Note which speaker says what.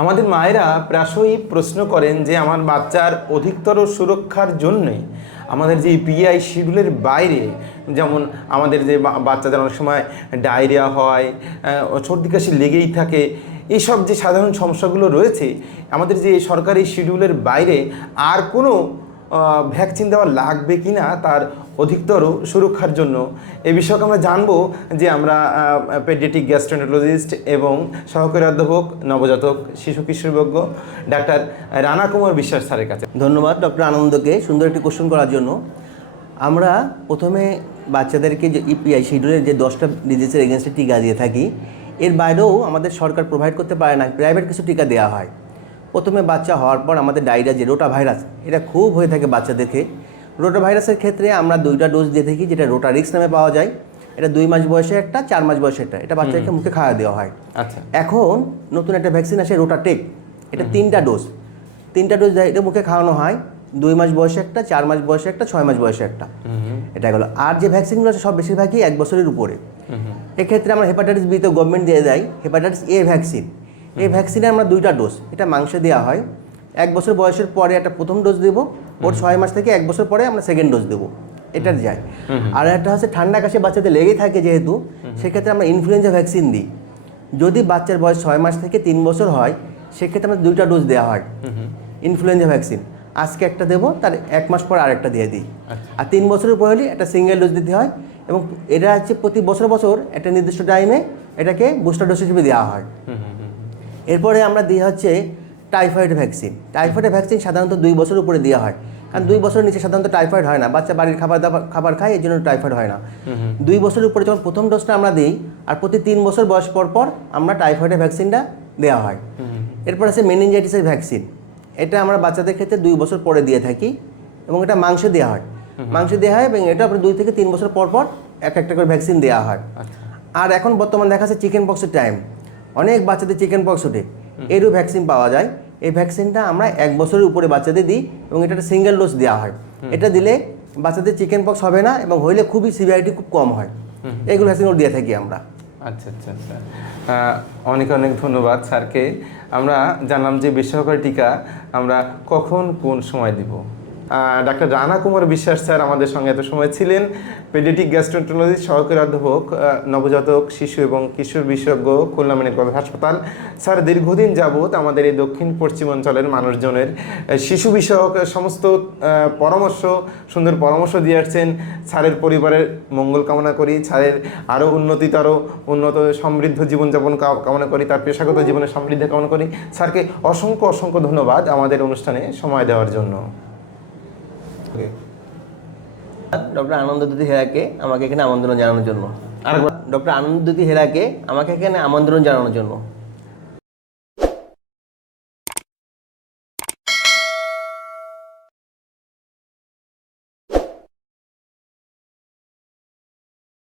Speaker 1: আমাদের মায়েরা প্রায়শই প্রশ্ন করেন যে আমার বাচ্চার অধিকতর সুরক্ষার জন্যে আমাদের যে পিআই শিডিউলের বাইরে, যেমন আমাদের যে বাচ্চাদের অনেক সময় ডায়রিয়া হয় সর্দি কাশি লেগেই থাকে এইসব যে সাধারণ সমস্যাগুলো রয়েছে, আমাদের যে সরকারি শিডিউলের বাইরে আর কোনো ভ্যাকসিন দেওয়া লাগবে কি না তার অধিকতর সুরক্ষার জন্য। এ বিষয়কে আমরা জানব যে আমরা পেডিয়াটিক গ্যাস্ট্রোন্টোলজিস্ট এবং সহকারী অধ্যাপক, নবজাতক, শিশু কিশোরবজ্ঞ ডাক্তার রানা কুমার বিশ্বাস স্যারের কাছে।
Speaker 2: ধন্যবাদ, ডক্টর আনন্দকে সুন্দর একটি কোশ্চেন করার জন্য। আমরা প্রথমে বাচ্চাদেরকে যে ইপিআই শিডিউলের যে দশটা ডিজিজের এগেনস্টে টিকা দিয়ে থাকি, এর বাইরেও আমাদের সরকার প্রোভাইড করতে পারে না প্রাইভেট কিছু টিকা দেওয়া হয়। প্রথমে বাচ্চা হওয়ার পর আমাদের ডায়রিয়া যে রোটা ভাইরাস এটা খুব হয়ে থাকে বাচ্চাদেরকে। রোটা ভাইরাসের ক্ষেত্রে আমরা দুইটা ডোজ দিয়ে থাকি যেটা রোটারিক্স নামে পাওয়া যায়। এটা দুই মাস বয়সে একটা চার মাস বয়সে একটা। এটা বাচ্চাকে মুখে খাওয়া দেওয়া হয়।
Speaker 1: আচ্ছা।
Speaker 2: এখন নতুন একটা ভ্যাকসিন আসে রোটাটেক এটা তিনটা ডোজ তিনটা ডোজ এটা মুখে খাওয়ানো হয়। দুই মাস বয়সে একটা চার মাস বয়সে একটা ছয় মাস বয়সে একটা। এটা গেলো। আর যে ভ্যাকসিনগুলো আছে সব বেশিরভাগই এক বছরের উপরে। এক্ষেত্রে আমরা হেপাটাইটিস বি তো গভর্নমেন্ট দিয়ে দেয়। হেপাটাইটিস এ ভ্যাকসিন এই ভ্যাকসিনে আমরা দুইটা ডোজ এটা মাংসে দেওয়া হয়। এক বছর বয়সের পরে একটা প্রথম ডোজ দেবো ওর ছয় মাস থেকে এক বছর পরে আমরা সেকেন্ড ডোজ দেবো। এটার যায়। আর একটা হচ্ছে ঠান্ডা কাশে বাচ্চাদের লেগেই থাকে যেহেতু সেক্ষেত্রে আমরা ইনফ্লুয়েঞ্জা ভ্যাকসিন দিই। যদি বাচ্চার বয়স ছয় মাস থেকে তিন বছর হয় সেক্ষেত্রে আমরা দুইটা ডোজ দেওয়া হয়। ইনফ্লুয়েঞ্জা ভ্যাকসিন আজকে একটা দেবো তার এক মাস পর আরেকটা দিয়ে দিই। আর তিন বছরের পর হলে একটা সিঙ্গেল ডোজ দিতে হয় এবং এটা হচ্ছে প্রতি বছর বছর একটা নির্দিষ্ট টাইমে এটাকে বুস্টার ডোজ হিসেবে দেওয়া হয়। এরপরে আমরা দিই হচ্ছে টাইফয়েড ভ্যাকসিন টাইফয়েডের ভ্যাকসিন সাধারণত দুই বছর উপরে দেওয়া হয়। কারণ দুই বছরের নিচে সাধারণত টাইফয়েড হয় না। বাচ্চা বাড়ির খাবার দাবার খাবার খায় এই জন্য টাইফয়েড হয় না। দুই বছরের উপরে যখন প্রথম ডোজটা আমরা দিই আর প্রতি তিন বছর বয়স পর পর আমরা টাইফয়েডের ভ্যাকসিনটা দেওয়া হয়। এরপর আছে মেনিনজাইটিসের ভ্যাকসিন এটা আমরা বাচ্চাদের ক্ষেত্রে দুই বছর পরে দিয়ে থাকি এবং এটা মাংসে দেওয়া হয়। মাংসে দেওয়া হয় এবং এটা আপনার দুই থেকে তিন বছর পর পর এক একটা করে ভ্যাকসিন দেওয়া হয়। আর এখন বর্তমান দেখা যাচ্ছে চিকেন পক্সের টাইম অনেক বাচ্চাদের চিকেন পক্স ওঠে। এরও ভ্যাকসিন পাওয়া যায়। এই ভ্যাকসিনটা আমরা এক বছরের উপরে বাচ্চাদের দিই এবং এটা একটা সিঙ্গেল ডোজ দেওয়া হয়। এটা দিলে বাচ্চাদের চিকেন পক্স হবে না এবং হইলে খুবই সিভিয়ারিটি খুব কম হয়। এগুলো ভ্যাকসিনগুলো দিয়ে থাকি আমরা।
Speaker 1: আচ্ছা আচ্ছা আচ্ছা। অনেক অনেক ধন্যবাদ স্যারকে। আমরা জানলাম যে বেসরকারি টিকা আমরা কখন কোন সময় দিব। ডাক্তার রানা কুমার বিশ্বাস স্যার আমাদের সঙ্গে এত সময় ছিলেন। পেডিটিক গ্যাস্ট্রোন্টোলজি সহকারী অধ্যাপক নবজাতক শিশু এবং কিশোর বিশেষজ্ঞ, খুলনা মেডিকেল হাসপাতাল। স্যার, দীর্ঘদিন যাবৎ আমাদের এই দক্ষিণ পশ্চিমাঞ্চলের মানুষজনের শিশু বিষয়ক সমস্ত পরামর্শ, সুন্দর পরামর্শ দিয়ে আসছেন। স্যারের পরিবারের মঙ্গল কামনা করি। স্যারের আরও উন্নতিতর উন্নত সমৃদ্ধ জীবনযাপন কামনা করি। তার পেশাগত জীবনের সমৃদ্ধি কামনা করি। স্যারকে অসংখ্য অসংখ্য ধন্যবাদ আমাদের অনুষ্ঠানে সময় দেওয়ার জন্য।
Speaker 2: ডক্টর আনন্দদ্যুতি হেরাকে আমাকে এখানে আমন্ত্রণ জানানোর জন্য।
Speaker 1: আর
Speaker 2: ডক্টর আনন্দদ্যুতি হেরাকে আমাকে এখানে আমন্ত্রণ জানানোর জন্য।